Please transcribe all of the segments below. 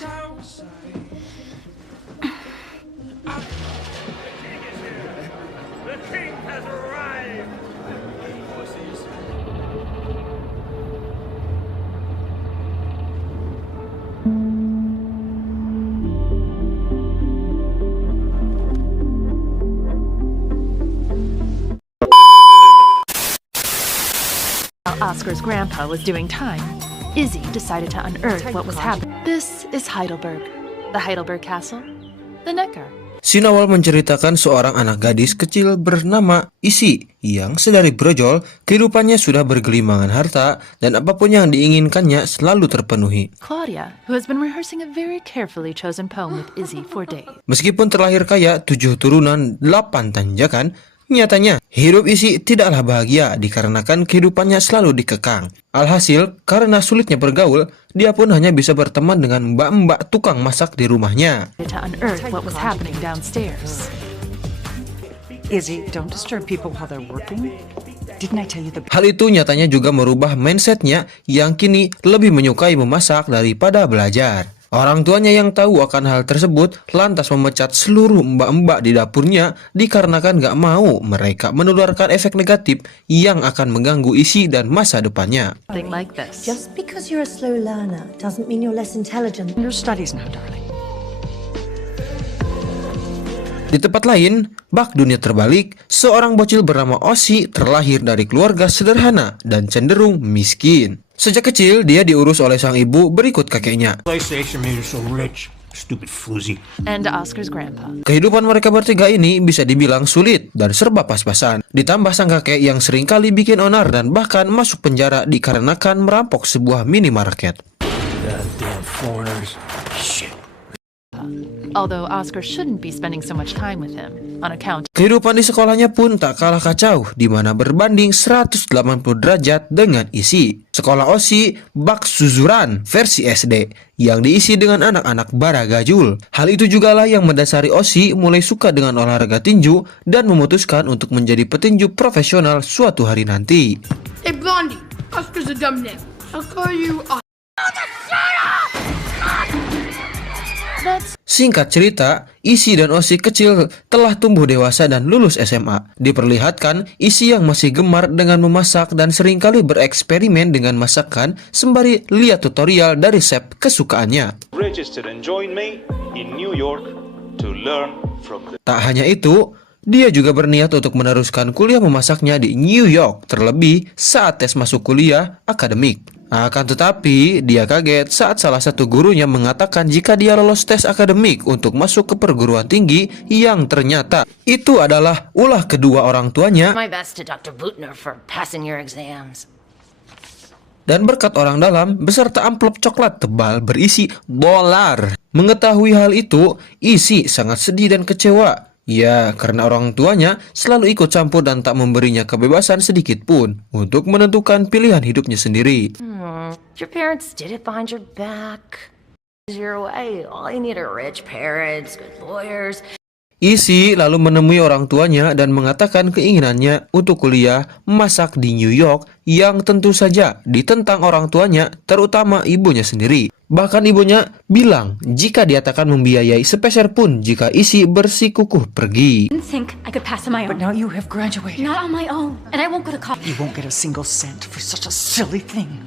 The king has arrived! While Oscar's grandpa was doing time, Izzy decided to unearth what was happening. This is Heidelberg, the Heidelberg Castle, the Neckar. Scene awal menceritakan seorang anak gadis kecil bernama Isi yang sedari brojol, kehidupannya sudah bergelimangan harta dan apapun yang diinginkannya selalu terpenuhi. Claudia, who has been rehearsing a very carefully chosen poem with Izzy for days. Meskipun terlahir kaya, 7 turunan, 8 tanjakan, nyatanya, hidup Isi tidaklah bahagia dikarenakan kehidupannya selalu dikekang. Alhasil, karena sulitnya bergaul, dia pun hanya bisa berteman dengan mbak-mbak tukang masak di rumahnya. To unearth what was happening downstairs. Izzy, don't disturb people while they're working. Didn't I tell you the... Hal itu nyatanya juga merubah mindsetnya yang kini lebih menyukai memasak daripada belajar. Orang tuanya yang tahu akan hal tersebut lantas memecat seluruh mbak-mbak di dapurnya dikarenakan gak mau mereka menularkan efek negatif yang akan mengganggu Isi dan masa depannya. Something like this. Just because you're a slow learner doesn't mean you're less intelligent. Your studies now, darling. Di tempat lain, bak dunia terbalik, seorang bocil bernama Osi terlahir dari keluarga sederhana dan cenderung miskin. Sejak kecil, dia diurus oleh sang ibu berikut kakeknya. PlayStation made her so rich. Stupid floozy. And Oscar's grandpa. Kehidupan mereka bertiga ini bisa dibilang sulit dan serba pas-pasan. Ditambah sang kakek yang seringkali bikin onar dan bahkan masuk penjara dikarenakan merampok sebuah minimarket. Goddamn foreigners. Shit. Although Oscar shouldn't be spending so much time with him on account. Kehidupan di sekolahnya pun tak kalah kacau, di mana berbanding 180 derajat dengan Isi. Sekolah Osi bak suzuran versi SD yang diisi dengan anak-anak bara gajul. Hal itu jugalah yang mendasari Osi mulai suka dengan olahraga tinju dan memutuskan untuk menjadi petinju profesional suatu hari nanti. Hey Blondie, Oscar's a dumb name. I'll call you Singkat cerita, Isi dan Osi kecil telah tumbuh dewasa dan lulus SMA. Diperlihatkan Isi yang masih gemar dengan memasak dan seringkali bereksperimen dengan masakan sembari lihat tutorial dari chef kesukaannya. Register and join me in New York to learn from the... Tak hanya itu, dia juga berniat untuk meneruskan kuliah memasaknya di New York, terlebih saat tes masuk kuliah akademik. Akan tetapi, dia kaget saat salah satu gurunya mengatakan jika dia lolos tes akademik untuk masuk ke perguruan tinggi yang ternyata itu adalah ulah kedua orang tuanya. My best to Dr. Butner for passing your exams. Dan berkat orang dalam beserta amplop coklat tebal berisi dolar. Mengetahui hal itu, Isi sangat sedih dan kecewa. Ya, karena orang tuanya selalu ikut campur dan tak memberinya kebebasan sedikit pun untuk menentukan pilihan hidupnya sendiri. Your parents did it behind your back. Your way. All you need are rich parents, good lawyers. Isi lalu menemui orang tuanya dan mengatakan keinginannya untuk kuliah masak di New York yang tentu saja ditentang orang tuanya, terutama ibunya sendiri. Bahkan ibunya bilang jika dia tak akan membiayai sepeser pun jika Isi bersikukuh pergi. I think I could pass on my But own. now you have graduated. Not on my own. And I won't go to college. You won't get a single cent for such a silly thing.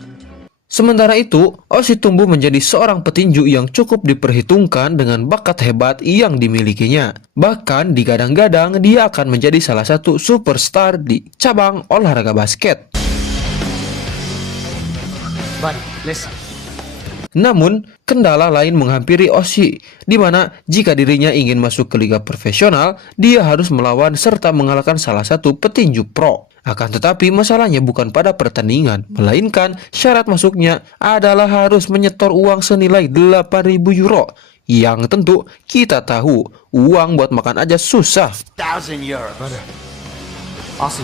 Sementara itu, Osi tumbuh menjadi seorang petinju yang cukup diperhitungkan dengan bakat hebat yang dimilikinya. Bahkan digadang-gadang dia akan menjadi salah satu superstar di cabang olahraga basket. Buddy, listen. Namun, kendala lain menghampiri Osi, di mana jika dirinya ingin masuk ke liga profesional, dia harus melawan serta mengalahkan salah satu petinju pro. Akan tetapi masalahnya bukan pada pertandingan, melainkan syarat masuknya adalah harus menyetor uang senilai 8.000 euro. Yang tentu kita tahu, uang buat makan aja susah. 1,000 euros. Aussie.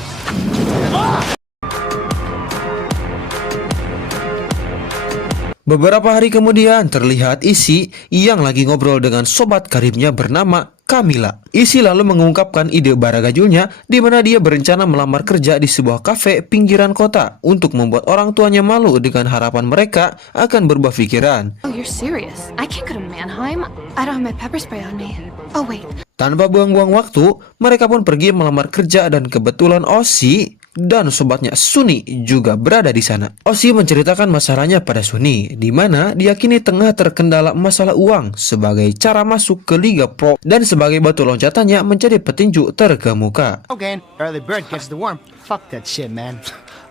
Beberapa hari kemudian terlihat Issy yang lagi ngobrol dengan sobat karibnya bernama Camilla. Issy lalu mengungkapkan ide baragajulnya di mana dia berencana melamar kerja di sebuah kafe pinggiran kota untuk membuat orang tuanya malu dengan harapan mereka akan berubah pikiran. Oh, you're serious? I can't go to Mannheim. I don't have my pepper spray on me. Oh, wait. Tanpa buang-buang waktu, mereka pun pergi melamar kerja dan kebetulan Ozzy dan sobatnya Sunny juga berada di sana. Ozzy menceritakan masalahnya pada Sunny, di mana dia kini tengah terkendala masalah uang sebagai cara masuk ke Liga Pro dan sebagai batu loncatannya menjadi petinju terkemuka. Okay, early bird gets the worm. Fuck that shit, man.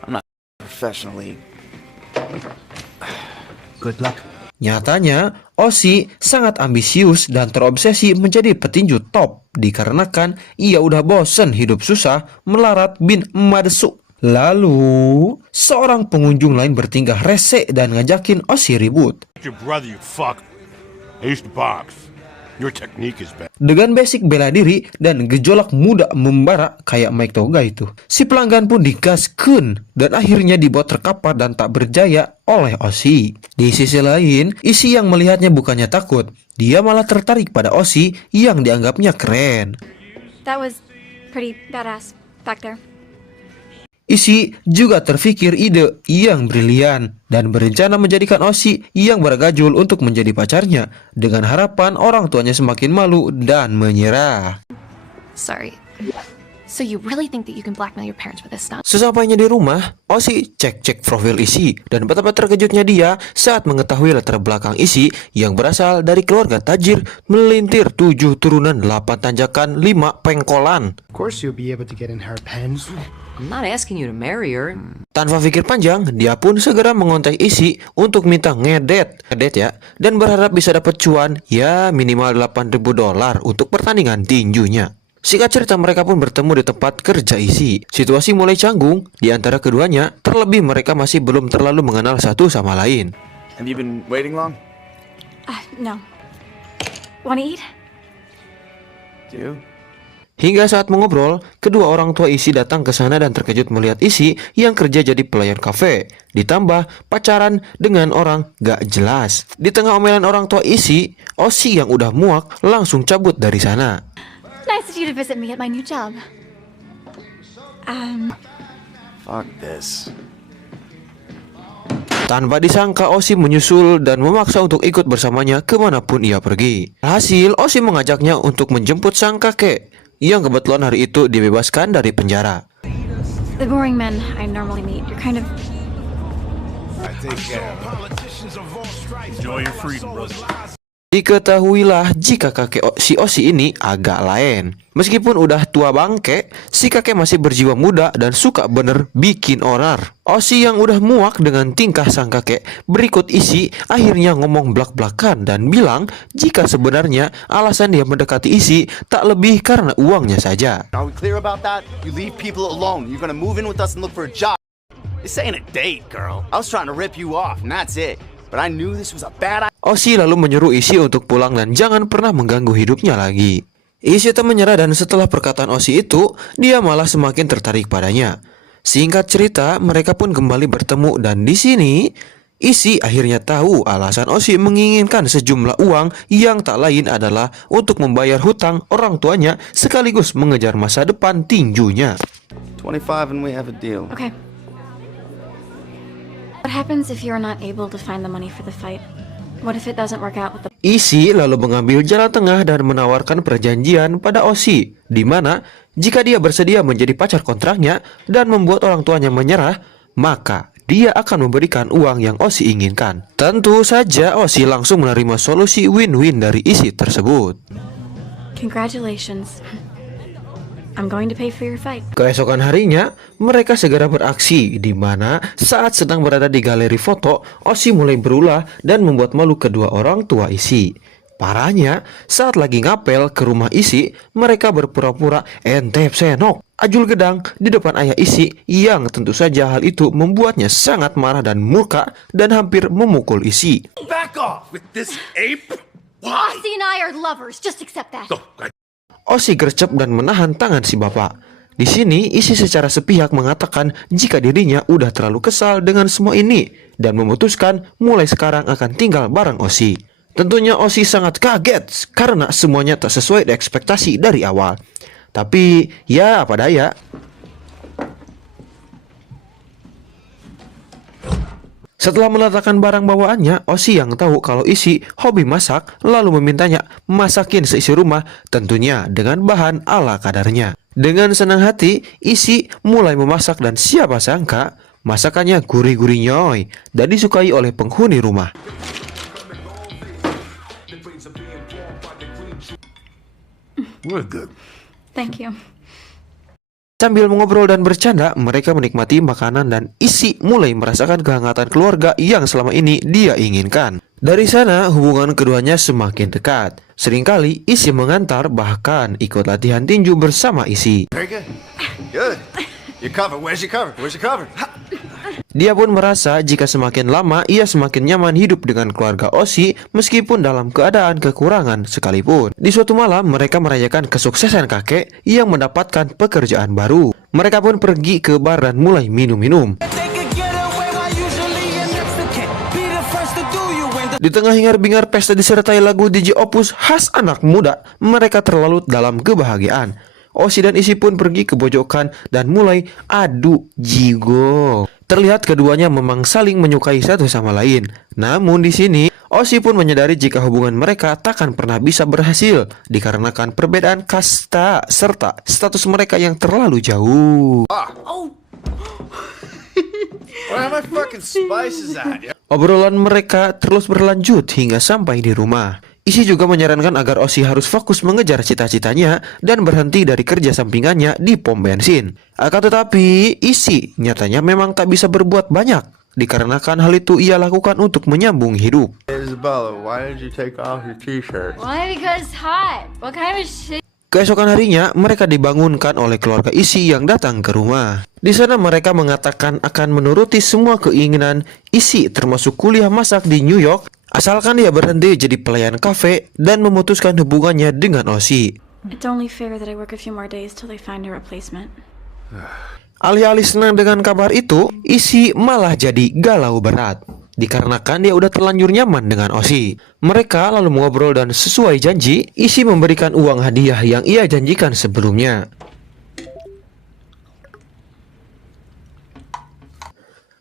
I'm not professionally. Good luck. Nyatanya, Ozzy sangat ambisius dan terobsesi menjadi petinju top dikarenakan ia udah bosen hidup susah melarat bin madesu. Lalu, seorang pengunjung lain bertingkah rese dan ngajakin Ozzy ribut. Your brother, you fuck. I used to box. Your technique is bad. Dengan basic bela diri dan gejolak muda membara kayak Mike Toga itu, si pelanggan pun digaskeun dan akhirnya dibuat terkapar dan tak berjaya oleh Ozzy. Di sisi lain, Issy yang melihatnya bukannya takut, dia malah tertarik pada Ozzy yang dianggapnya keren. That was pretty badass back there. Issy juga terfikir ide yang brilian dan berencana menjadikan Ozzy yang bergajul untuk menjadi pacarnya dengan harapan orang tuanya semakin malu dan menyerah. Sorry. So you really think that you can blackmail your parents with this stuff? Sesampainya di rumah, Ozzy cek-cek profil Issy dan betapa terkejutnya dia saat mengetahui latar belakang Issy yang berasal dari keluarga tajir melintir 7 turunan 8 tanjakan 5 pengkolan. Of course you'll be able to get in her pens. I'm not asking you to marry her. Tanpa pikir panjang, dia pun segera mengontak Issy untuk minta ngedet ya, dan berharap bisa dapat cuan ya minimal $8.000 untuk pertandingan tinjunya. Singkat cerita, mereka pun bertemu di tempat kerja Issy. Situasi mulai canggung di antara keduanya, terlebih mereka masih belum terlalu mengenal satu sama lain. Have you been waiting long? No. Wanna eat? Do you? Hingga saat mengobrol, kedua orang tua Issy datang ke sana dan terkejut melihat Issy yang kerja jadi pelayan kafe, ditambah pacaran dengan orang gak jelas. Di tengah omelan orang tua Issy, Ozzy yang udah muak langsung cabut dari sana. Nice of you to visit me at my new job. Fuck this. Tanpa disangka, Ozzy menyusul dan memaksa untuk ikut bersamanya kemanapun ia pergi. Hasil, Ozzy mengajaknya untuk menjemput sang kakek yang kebetulan hari itu dibebaskan dari penjara. The boring men I normally meet. You're kind of... Enjoy your freedom, brother. Diketahuilah jika kakek si Ozzy ini agak lain. Meskipun udah tua bangke, si kakek masih berjiwa muda dan suka bener bikin onar. Ozzy yang udah muak dengan tingkah sang kakek berikut Issy akhirnya ngomong blak-blakan dan bilang jika sebenarnya alasan dia mendekati Issy tak lebih karena uangnya saja. Are we clear about that? You leave people alone. You're gonna move in with us and look for a job. This ain't a date, girl. I was trying to rip you off and that's it. But I knew this was a bad idea. Ozzy lalu menyuruh Issy untuk pulang dan jangan pernah mengganggu hidupnya lagi. Issy tak menyerah dan setelah perkataan Ozzy itu, dia malah semakin tertarik padanya. Singkat cerita, mereka pun kembali bertemu dan di sini Issy akhirnya tahu alasan Ozzy menginginkan sejumlah uang yang tak lain adalah untuk membayar hutang orang tuanya sekaligus mengejar masa depan tinjunya. 25 and we have a deal. Okay. What happens if you're not able to find the money for the fight? What if it doesn't work out with the... Issy lalu mengambil jalan tengah dan menawarkan perjanjian pada Ozzy, di mana jika dia bersedia menjadi pacar kontraknya dan membuat orang tuanya menyerah, maka dia akan memberikan uang yang Ozzy inginkan. Tentu saja Ozzy langsung menerima solusi win-win dari Issy tersebut. Congratulations. I'm going to pay for your fight. Keesokan harinya, mereka segera beraksi di mana saat sedang berada di galeri foto, Ozzy mulai berulah dan membuat malu kedua orang tua Issy. Parahnya, saat lagi ngapel ke rumah Issy, mereka berpura-pura entep senok ajul gedang di depan ayah Issy yang tentu saja hal itu membuatnya sangat marah dan murka dan hampir memukul Issy. Back off with this ape. Why? Ozzy and I are lovers. Just accept that. Oh, Ozzy gercep dan menahan tangan si bapak. Di sini, Isi secara sepihak mengatakan jika dirinya udah terlalu kesal dengan semua ini dan memutuskan mulai sekarang akan tinggal bareng Ozzy. Tentunya Ozzy sangat kaget karena semuanya tak sesuai ekspektasi dari awal. Tapi ya apa daya. Setelah meletakkan barang bawaannya, Ozzy yang tahu kalau Isi hobi masak lalu memintanya masakin seisi rumah, tentunya dengan bahan ala kadarnya. Dengan senang hati, Isi mulai memasak dan siapa sangka masakannya gurih-gurih nyoy dan disukai oleh penghuni rumah. We're good. Thank you. Sambil mengobrol dan bercanda, mereka menikmati makanan dan Isi mulai merasakan kehangatan keluarga yang selama ini dia inginkan. Dari sana, hubungan keduanya semakin dekat. Seringkali Isi mengantar, bahkan ikut latihan tinju bersama Isi. Very good. Good. Your cover. Where's your cover? Where's your cover? Dia pun merasa jika semakin lama ia semakin nyaman hidup dengan keluarga Ozzy meskipun dalam keadaan kekurangan sekalipun. Di suatu malam mereka merayakan kesuksesan kakek yang mendapatkan pekerjaan baru. Mereka pun pergi ke bar dan mulai minum-minum. Di tengah hingar-bingar pesta disertai lagu DJ Opus khas anak muda, mereka terlalu dalam kebahagiaan. Ozzy dan Isi pun pergi ke pojokan dan mulai adu jigo. Terlihat keduanya memang saling menyukai satu sama lain. Namun di sini, Ozzy pun menyadari jika hubungan mereka takkan pernah bisa berhasil dikarenakan perbedaan kasta serta status mereka yang terlalu jauh. Obrolan mereka terus berlanjut hingga sampai di rumah. Isi juga menyarankan agar Ozzy harus fokus mengejar cita-citanya dan berhenti dari kerja sampingannya di pom bensin. Akan tetapi, Isi nyatanya memang tak bisa berbuat banyak, dikarenakan hal itu ia lakukan untuk menyambung hidup. Isabella, why did you take off your t-shirt? Why? Because hot. What kind of shit? Keesokan harinya, mereka dibangunkan oleh keluarga Isi yang datang ke rumah. Di sana mereka mengatakan akan menuruti semua keinginan Isi termasuk kuliah masak di New York, asalkan dia berhenti jadi pelayan kafe dan memutuskan hubungannya dengan Ozzy. It's only fair that I work a few more days till they find a replacement. Alih-alih senang dengan kabar itu, Isi malah jadi galau berat dikarenakan dia udah terlanjur nyaman dengan Ozzy. Mereka lalu mengobrol dan sesuai janji, Isi memberikan uang hadiah yang ia janjikan sebelumnya.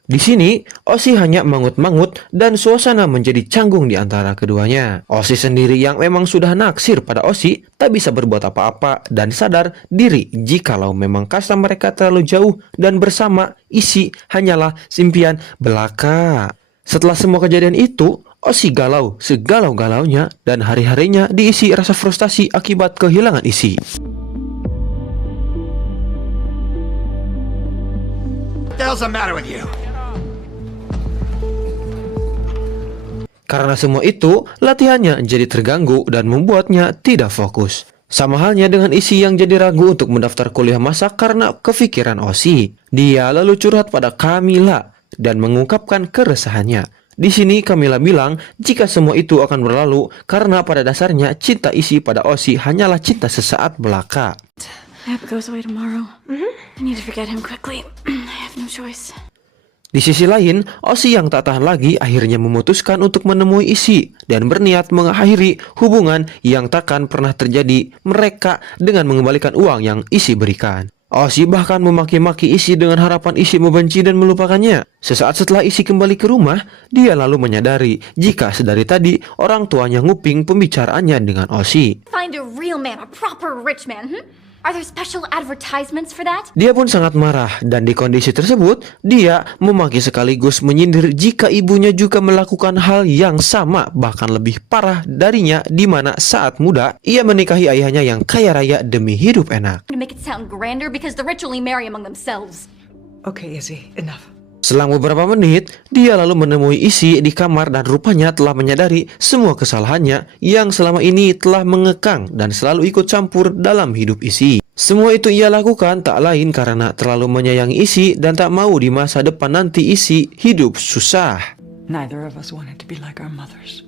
Di sini, Ozzy hanya mangut-mangut dan suasana menjadi canggung di antara keduanya. Ozzy sendiri yang memang sudah naksir pada Ozzy tak bisa berbuat apa-apa dan sadar diri jikalau memang kasta mereka terlalu jauh dan bersama Isi hanyalah impian belaka. Setelah semua kejadian itu, Ozzy galau segalau-galaunya dan hari-harinya diisi rasa frustasi akibat kehilangan Isi. What the hell's the matter with you? Karena semua itu, latihannya jadi terganggu dan membuatnya tidak fokus. Sama halnya dengan Isi yang jadi ragu untuk mendaftar kuliah masak karena kefikiran Ozzy. Dia lalu curhat pada Camilla dan mengungkapkan keresahannya. Di sini Camilla bilang jika semua itu akan berlalu karena pada dasarnya cinta Isi pada Ozzy hanyalah cinta sesaat belaka. Ab goes away tomorrow. I need to forget him quickly. I have no choice. Di sisi lain, Ozzy yang tak tahan lagi akhirnya memutuskan untuk menemui Isi dan berniat mengakhiri hubungan yang takkan pernah terjadi mereka dengan mengembalikan uang yang Isi berikan. Ozzy bahkan memaki-maki Isi dengan harapan Isi membenci dan melupakannya. Sesaat setelah Isi kembali ke rumah, dia lalu menyadari jika sedari tadi orang tuanya nguping pembicaraannya dengan Ozzy. Find a real man, a proper rich man. Are there special advertisements for that? Dia pun sangat marah dan di kondisi tersebut, dia memaki sekaligus menyindir jika ibunya juga melakukan hal yang sama bahkan lebih parah darinya di mana saat muda ia menikahi ayahnya yang kaya raya demi hidup enak. To make it sound grander because the rich only marry among themselves. Okay, Izzy, enough. Selang beberapa menit, dia lalu menemui Isi di kamar dan rupanya telah menyadari semua kesalahannya yang selama ini telah mengekang dan selalu ikut campur dalam hidup Isi. Semua itu ia lakukan tak lain karena terlalu menyayangi Isi dan tak mau di masa depan nanti Isi hidup susah. Neither of us wanted to be like our mothers.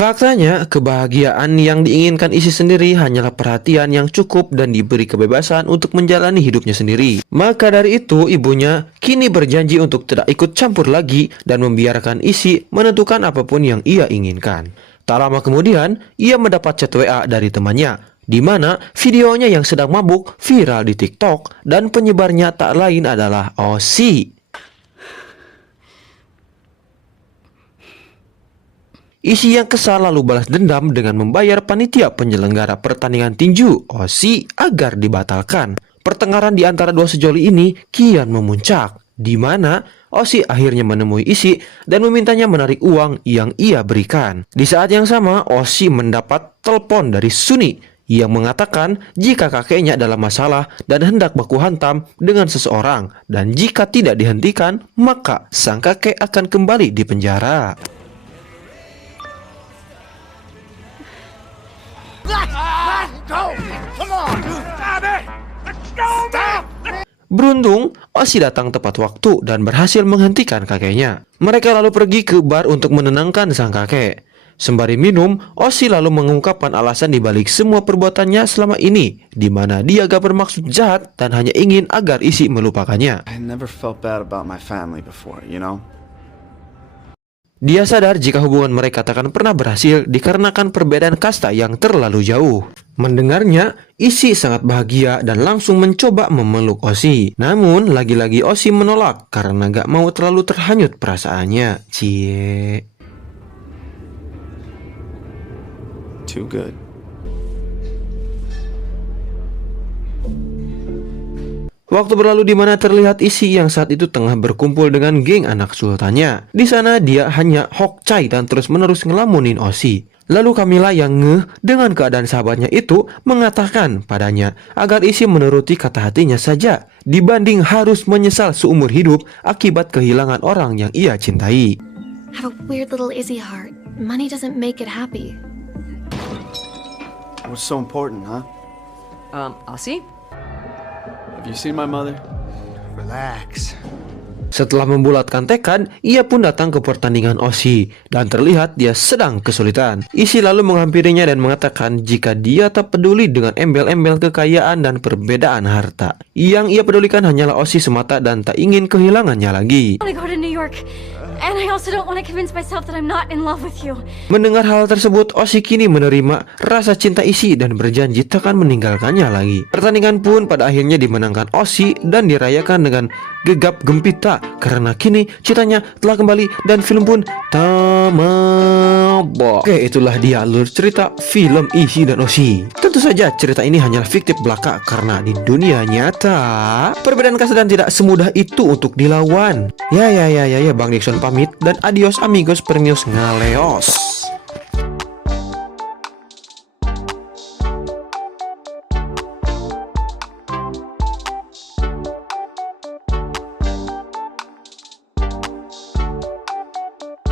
Faktanya, kebahagiaan yang diinginkan Izzy sendiri hanyalah perhatian yang cukup dan diberi kebebasan untuk menjalani hidupnya sendiri. Maka dari itu, ibunya kini berjanji untuk tidak ikut campur lagi dan membiarkan Izzy menentukan apapun yang ia inginkan. Tak lama kemudian, ia mendapat chat WA dari temannya, di mana videonya yang sedang mabuk viral di TikTok dan penyebarnya tak lain adalah Ozzy. Izzy yang kesal lalu balas dendam dengan membayar panitia penyelenggara pertandingan tinju Ozzy agar dibatalkan. Pertengkaran di antara dua sejoli ini kian memuncak, di mana Ozzy akhirnya menemui Izzy dan memintanya menarik uang yang ia berikan. Di saat yang sama, Ozzy mendapat telepon dari Sunny yang mengatakan jika kakeknya dalam masalah dan hendak baku hantam dengan seseorang, dan jika tidak dihentikan, maka sang kakek akan kembali di penjara. Beruntung, Ozzy datang tepat waktu dan berhasil menghentikan kakeknya. Mereka lalu pergi ke bar untuk menenangkan sang kakek. Sembari minum, Ozzy lalu mengungkapkan alasan dibalik semua perbuatannya selama ini, di mana dia gak bermaksud jahat dan hanya ingin agar Izzy melupakannya. I never felt bad about my family before, you know? Dia sadar jika hubungan mereka tak akan pernah berhasil dikarenakan perbedaan kasta yang terlalu jauh. Mendengarnya, Izzy sangat bahagia dan langsung mencoba memeluk Ozzy. Namun, lagi-lagi Ozzy menolak karena gak mau terlalu terhanyut perasaannya. Cie. Too good. Waktu berlalu di mana terlihat Izzy yang saat itu tengah berkumpul dengan geng anak sultannya. Di sana dia hanya hokcai dan terus-menerus ngelamunin Ozzy. Lalu Camilla yang ngeh dengan keadaan sahabatnya itu mengatakan padanya agar Izzy menuruti kata hatinya saja dibanding harus menyesal seumur hidup akibat kehilangan orang yang ia cintai. Have a weird little Izzy heart. Money doesn't make it happy. What's so important, huh? Ozzy? Have you seen my mother? Relax. Setelah membulatkan tekad, ia pun datang ke pertandingan Ozzy dan terlihat dia sedang kesulitan. Izzy lalu menghampirinya dan mengatakan jika dia tak peduli dengan embel-embel kekayaan dan perbedaan harta. Yang ia pedulikan hanyalah Ozzy semata dan tak ingin kehilangannya lagi. And I also don't want to convince myself that I'm not in love with you. Mendengar hal tersebut, Ozzy kini menerima rasa cinta Izzy dan berjanji takkan meninggalkannya lagi. Pertandingan pun pada akhirnya dimenangkan Ozzy dan dirayakan dengan gegap gempita karena kini cintanya telah kembali dan film pun tamat. Oke, itulah dia alur cerita film Izzy dan Ozzy. Tentu saja cerita ini hanyalah fiktif belaka karena di dunia nyata perbedaan kasta dan tidak semudah itu untuk dilawan. Ya, Bang Dixon pamit dan adios amigos premios ngaleos.